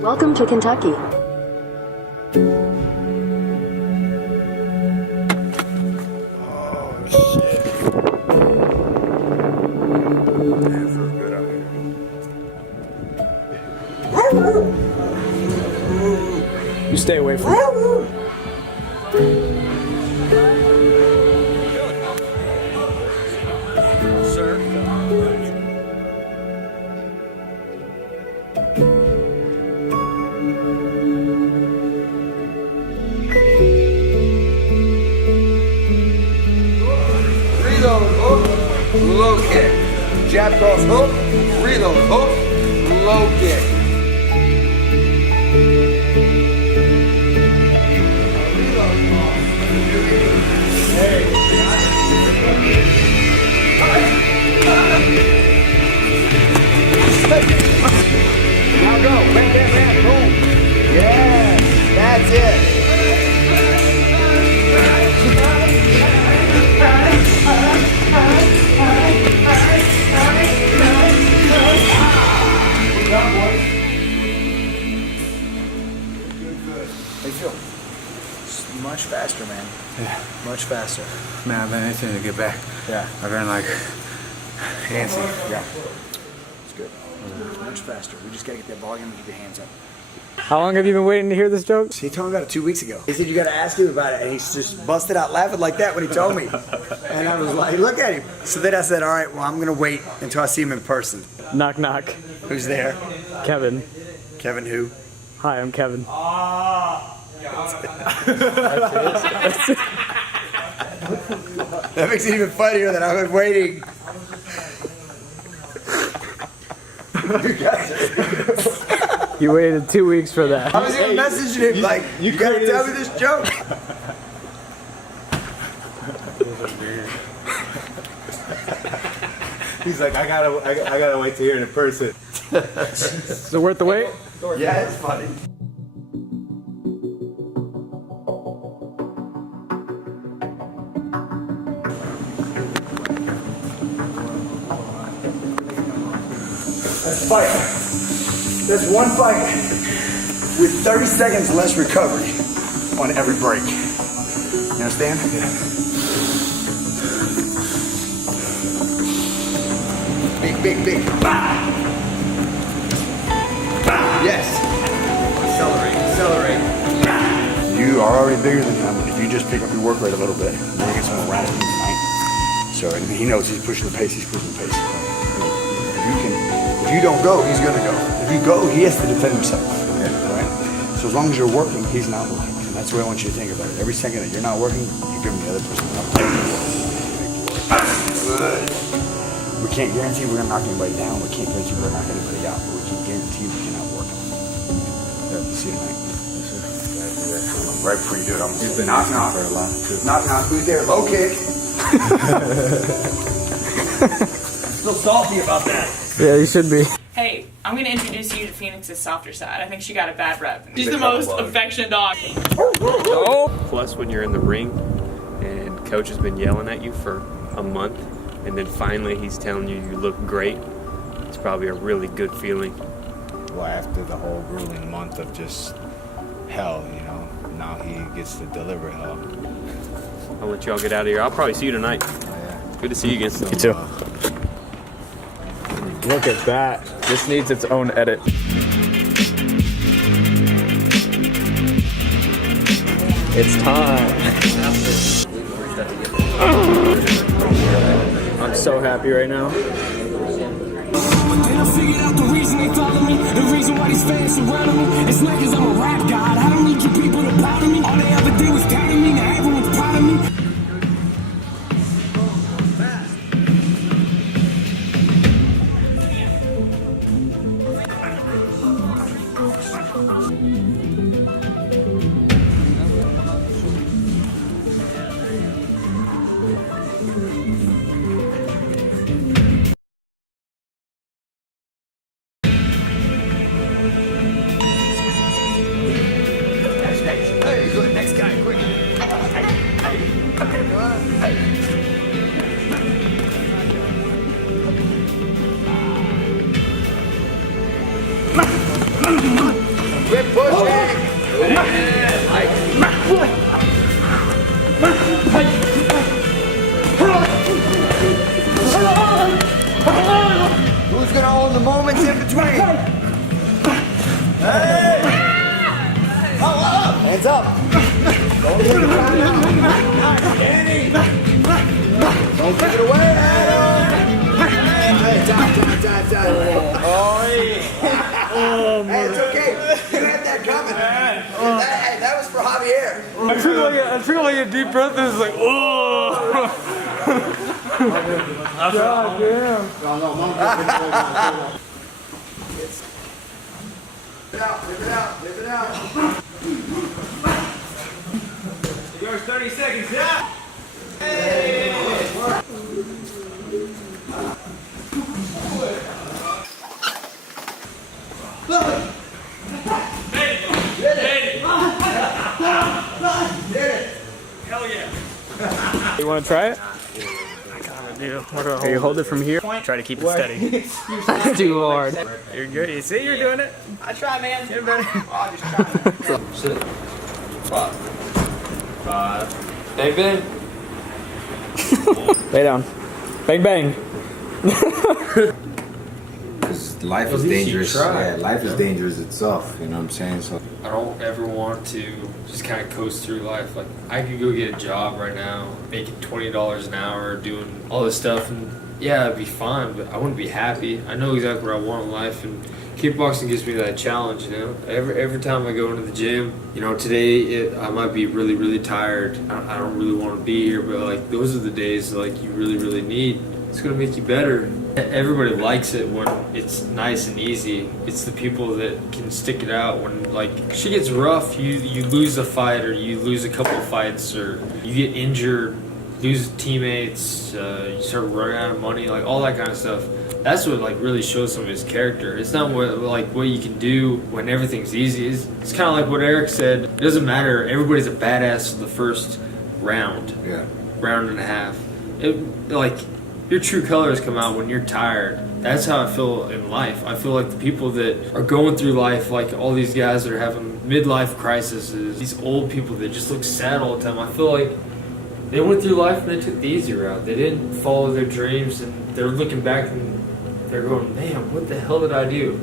Welcome to Kentucky. Oh, shit. That feels good out here. You stay away from it. Sir. Reload, hook, low kick. Jab cross, hook, reload, hook, low kick. Now go, bam, bam, bam, boom. Yes, that's it. How you feel? It's much faster, man. Yeah. Much faster. Man, I've been itching to get back. Yeah. I've been like antsy. Yeah. It's good. Much faster. We just gotta get that volume and keep your hands up. How long have you been waiting to hear this joke? He told me about it 2 weeks ago. He said you gotta ask him about it, and he just busted out laughing like that when he told me. And I was like, look at him. So then I said, all right, well, I'm gonna wait until I see him in person. Knock, knock. Who's there? Kevin. Kevin who? Hi, I'm Kevin. That makes it even funnier that I've been waiting. You waited 2 weeks for that. I was even messaging him like, you gotta tell me this joke. He's like, I gotta wait to hear it in person. Is it worth the wait? Yeah, it's funny. Let's fight. That's one fight with 30 seconds less recovery on every break. You understand? Yeah. Big, big, big. Bah! Bah! Yes. Accelerate, accelerate. Bah! You are already bigger than him. If you just pick up your work rate a little bit, you're gonna get some more rounds tonight. So and he knows he's pushing the pace. He's pushing the pace. If you don't go, he's gonna go. If you go, he has to defend himself. Right? So as long as you're working, he's not working. And that's the way I want you to think about it. Every second that you're not working, you're giving the other person an opportunity. Good. We can't guarantee we're gonna knock anybody down. We can't guarantee we're gonna knock anybody out. But we can guarantee we can outwork them. Yeah, see you tonight. Right before you do it, I'm knock knock. Knock knock. Who's there? Low kick. Still salty about that. Yeah, you should be. Hey, I'm gonna introduce you to Phoenix's softer side. I think she got a bad rep. She's the most affectionate dog. Plus, when you're in the ring and coach has been yelling at you for a month, and then finally he's telling you you look great, it's probably a really good feeling. Well, after the whole grueling month of just hell, you know, now he gets to deliver hell. I'll let y'all get out of here. I'll probably see you tonight. Good to see you again. You too. Look at that. This needs its own edit. It's time. I'm so happy right now. But then I figured out the reason they follow me, the reason why these fans surround me. It's not cause I'm a rap god. I don't need you people to powder me. All they ever did was doubt me. Now everyone's proud of me. Hey, good. Next guy, quick. Who's gonna own the moments in between? Hey! Hands up! Don't take it away! Danny! Don't take it away, Adam! Hey, time. Hey, it's okay. You had that coming. That was for Javier. I took like a deep breath and it's like, oh. God damn. Live it out. Yours 30 seconds, yeah? Hell yeah. You want to try it? Here, you hold it from here. Try to keep it steady. That's too hard. You're good. You see, you're doing it. I try, man. Get better. Sit. 5. Bang, bang. Lay down. Bang, bang. Life is dangerous. Yeah, life is dangerous itself. You know what I'm saying? So I don't ever want to just kind of coast through life. Like, I could go get a job right now, making $20 an hour, doing all this stuff, and yeah, it'd be fun, but I wouldn't be happy. I know exactly what I want in life, and kickboxing gives me that challenge, you know? Every time I go into the gym, you know, today I might be really, really tired. I don't really want to be here, but like, those are the days like you really, really need. It's gonna make you better. Everybody likes it when it's nice and easy. It's the people that can stick it out when like shit gets rough. You lose a fight, or you lose a couple of fights, or you get injured, lose teammates, you start running out of money, like all that kind of stuff. That's what like really shows some of his character. It's not what you can do when everything's easy. It's kind of like what Eric said. It doesn't matter. Everybody's a badass in the first round. yeah. Round and a half. Your true colors come out when you're tired. That's how I feel in life. I feel like the people that are going through life, like all these guys that are having midlife crises, these old people that just look sad all the time, I feel like they went through life and they took the easy route. They didn't follow their dreams, and they're looking back and they're going, man, what the hell did I do?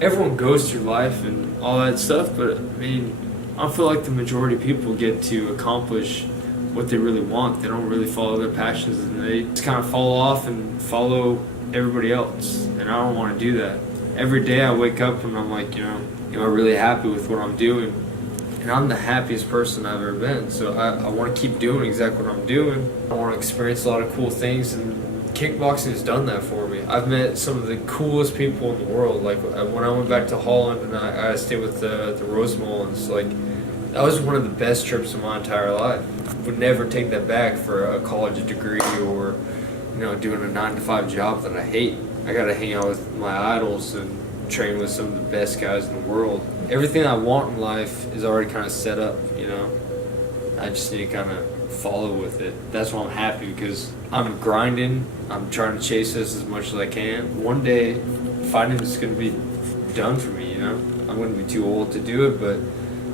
Everyone goes through life and all that stuff, but I mean, I feel like the majority of people get to accomplish what they really want. They don't really follow their passions, and they just kind of fall off and follow everybody else. And I don't want to do that. Every day I wake up and I'm like, am I really happy with what I'm doing? And I'm the happiest person I've ever been. So I want to keep doing exactly what I'm doing. I want to experience a lot of cool things, and kickboxing has done that for me. I've met some of the coolest people in the world. Like when I went back to Holland and I stayed with the Rosemolens, like that was one of the best trips of my entire life. Would never take that back for a college degree or doing a 9-to-5 job that I hate. I got to hang out with my idols and train with some of the best guys in the world. Everything I want in life is already kind of set up, I just need to kind of follow with it. That's why I'm happy, because I'm grinding. I'm trying to chase this as much as I can. One day, fighting is going to be done for me, I'm going to be too old to do it, but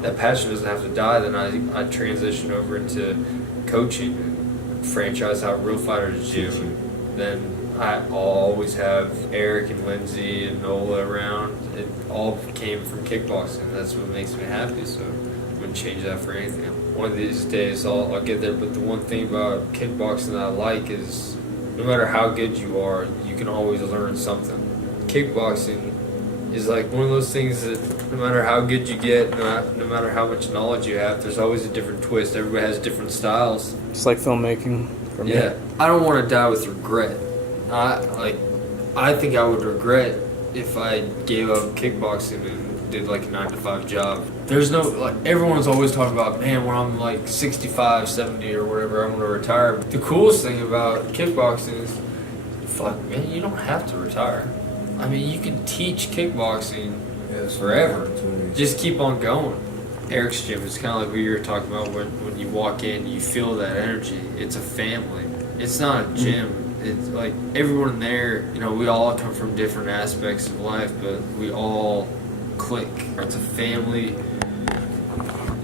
that passion doesn't have to die. Then I transition over into coaching and franchise out Real Fighters Gym. Then I'll always have Eric and Lindsay and Nola around. It all came from kickboxing. That's what makes me happy, so I wouldn't change that for anything. One of these days I'll get there, but the one thing about kickboxing that I like is no matter how good you are, you can always learn something. Kickboxing is like one of those things that no matter how good you get, no matter how much knowledge you have, there's always a different twist. Everybody has different styles. It's like filmmaking for me. Yeah, I don't want to die with regret. I think I would regret if I gave up kickboxing and did like a 9-to-5 job. There's no, everyone's always talking about, man, when I'm like 65, 70 or whatever, I'm going to retire. The coolest thing about kickboxing is, fuck, man, you don't have to retire. I mean, you can teach kickboxing forever. Just keep on going. Eric's gym is kind of like what you were talking about when you walk in, you feel that energy. It's a family. It's not a gym. It's like everyone in there, we all come from different aspects of life, but we all click. It's a family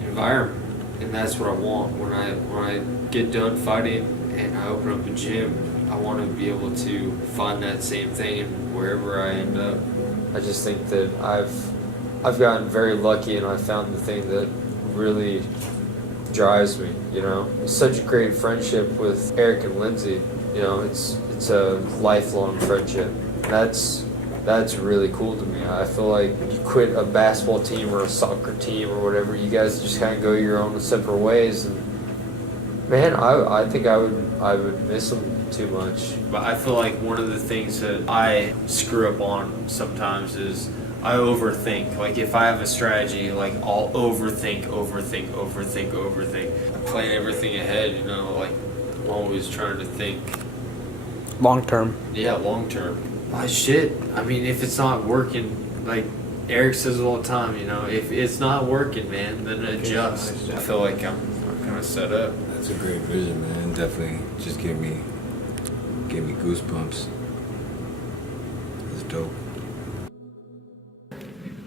environment, and that's what I want when I get done fighting and I open up a gym. I want to be able to find that same thing wherever I end up. I just think that I've gotten very lucky, and I found the thing that really drives me, you know. Such a great friendship with Eric and Lindsay, you know, it's a lifelong friendship. That's really cool to me. I feel like you quit a basketball team or a soccer team or whatever, you guys just kind of go your own separate ways, and man, I think I would miss them too much. But I feel like one of the things that I screw up on sometimes is I overthink. Like if I have a strategy, like I'll overthink. I'm playing everything ahead, you know, like I'm always trying to think Long term. Yeah, long term. Shit. I mean, if it's not working, like Eric says all the time, you know, if it's not working, man, then adjust. I feel like I'm kind of set up. That's a great vision, man. Definitely just gave me goosebumps. It's dope.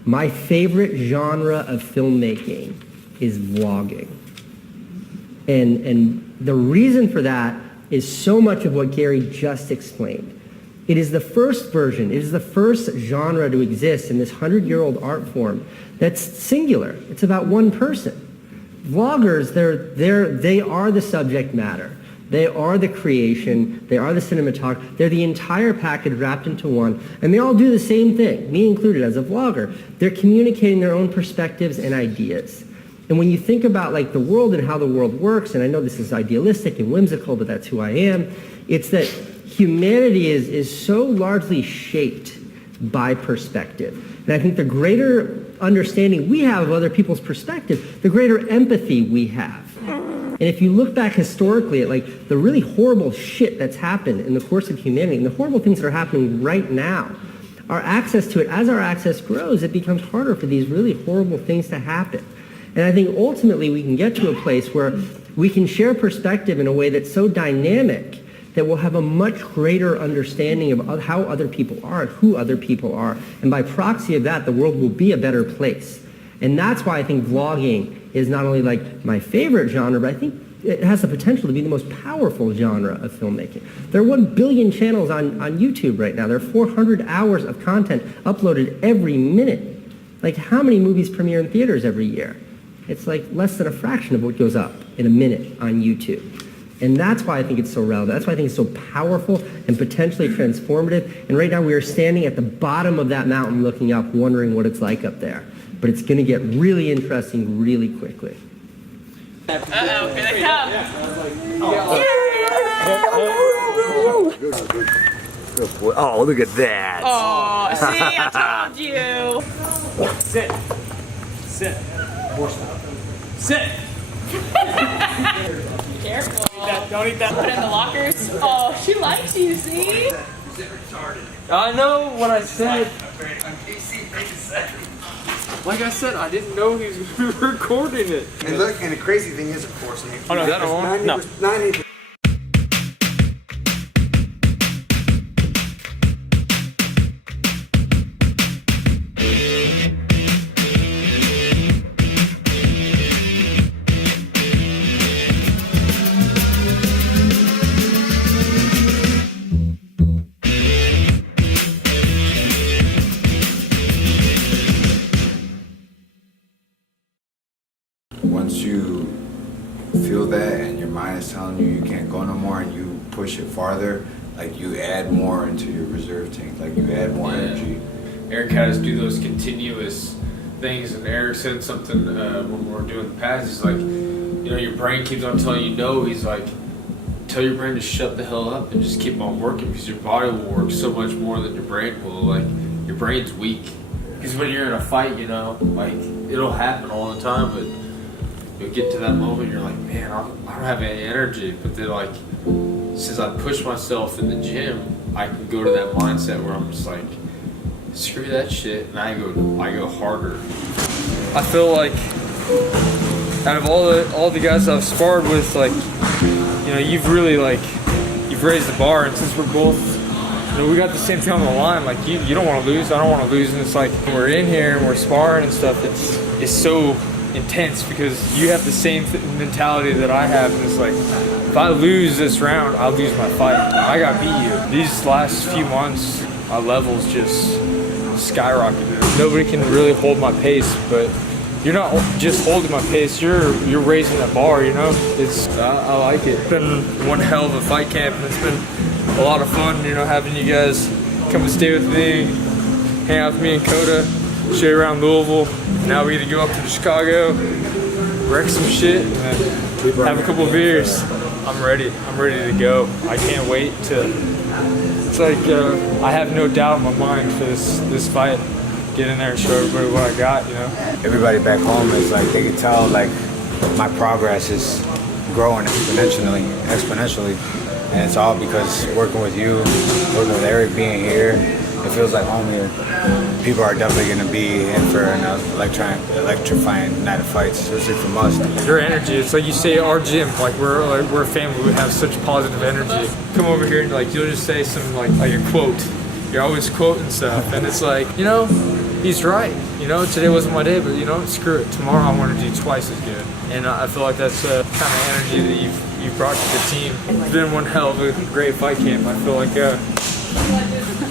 My favorite genre of filmmaking is vlogging. And the reason for that is so much of what Gary just explained. It is the first version, it is the first genre to exist in this 100-year-old art form that's singular. It's about one person. Vloggers, they are the subject matter. They are the creation, they are the cinematography, they're the entire package wrapped into one, and they all do the same thing, me included as a vlogger. They're communicating their own perspectives and ideas. And when you think about like the world and how the world works, and I know this is idealistic and whimsical, but that's who I am, it's that humanity is so largely shaped by perspective. And I think the greater understanding we have of other people's perspective, the greater empathy we have. And if you look back historically at like the really horrible shit that's happened in the course of humanity and the horrible things that are happening right now, our access to it, as our access grows, it becomes harder for these really horrible things to happen. And I think ultimately we can get to a place where we can share perspective in a way that's so dynamic that we'll have a much greater understanding of how other people are and who other people are. And by proxy of that, the world will be a better place. And that's why I think vlogging is not only like my favorite genre, but I think it has the potential to be the most powerful genre of filmmaking. There are 1 billion channels on YouTube right now. There are 400 hours of content uploaded every minute. Like how many movies premiere in theaters every year? It's like less than a fraction of what goes up in a minute on YouTube. And that's why I think it's so relevant. That's why I think it's so powerful and potentially transformative. And right now we are standing at the bottom of that mountain looking up, wondering what it's like up there. But it's going to get really interesting really quickly. Uh-oh, here they come. Good boy. Oh, look at that. Oh, see, I told you. Sit. Sit. Sit. Careful. Don't eat that. Put it in the lockers. Oh, she likes you, see? I know what I said. Like I said, I didn't know he was recording it. And look, and the crazy thing is, of course, Nate. Oh, no, that on? No. 90. Once you feel that and your mind is telling you can't go no more and you push it farther, like you add more into your reserve tank, like you add more energy. Eric had us do those continuous things, and Eric said something when we were doing the pads. He's like, you know, your brain keeps on telling you no. He's like, tell your brain to shut the hell up and just keep on working, because your body will work so much more than your brain will. Like, your brain's weak. Because when you're in a fight, you know, like, it'll happen all the time, but you'll get to that moment, you're like, man, I don't have any energy. But then, like, since I push myself in the gym, I can go to that mindset where I'm just like, screw that shit, and I go harder. I feel like out of all the guys I've sparred with, like, you know, you've really, like, you've raised the bar, and since we're both, you know, we got the same thing on the line. Like, you don't want to lose, I don't want to lose, and it's like when we're in here and we're sparring and stuff, it's so intense because you have the same mentality that I have, and it's like, if I lose this round, I'll lose my fight. I gotta beat you. These last few months, my levels just skyrocketed. Nobody can really hold my pace, but you're not just holding my pace, you're raising the bar, you know? I like it. It's been one hell of a fight camp, and it's been a lot of fun, you know, having you guys come and stay with me, hang out with me and Coda, show you around Louisville. Now we get to go up to Chicago, wreck some shit, and then have a couple of beers. I'm ready to go. I can't wait to, it's like, I have no doubt in my mind for this fight. Get in there and show everybody what I got, you know? Everybody back home is like, they can tell like my progress is growing exponentially. And it's all because working with you, working with Eric, being here, it feels like home here. People are definitely going to be in for an electrifying night of fights, especially from us. Your energy, it's like you say, our gym, like we're a family, we have such positive energy. Come over here and like you'll just say some like a quote. You're always quoting stuff, and it's like, you know, he's right. You know, today wasn't my day, but you know, screw it. Tomorrow I want to do twice as good. And I feel like that's the kind of energy that you've brought to the team. It's been one hell of a great fight camp. I feel like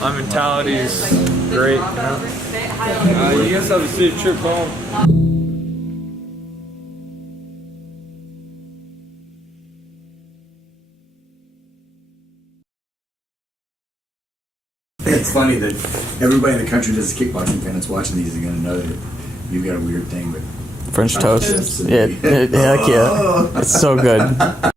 my mentality is great, you know. You guys have a safe trip home. It's funny that everybody in the country that's a kickboxing fan that's watching these is going to know that you've got a weird thing, but French toast. Yeah, heck yeah. It's so good.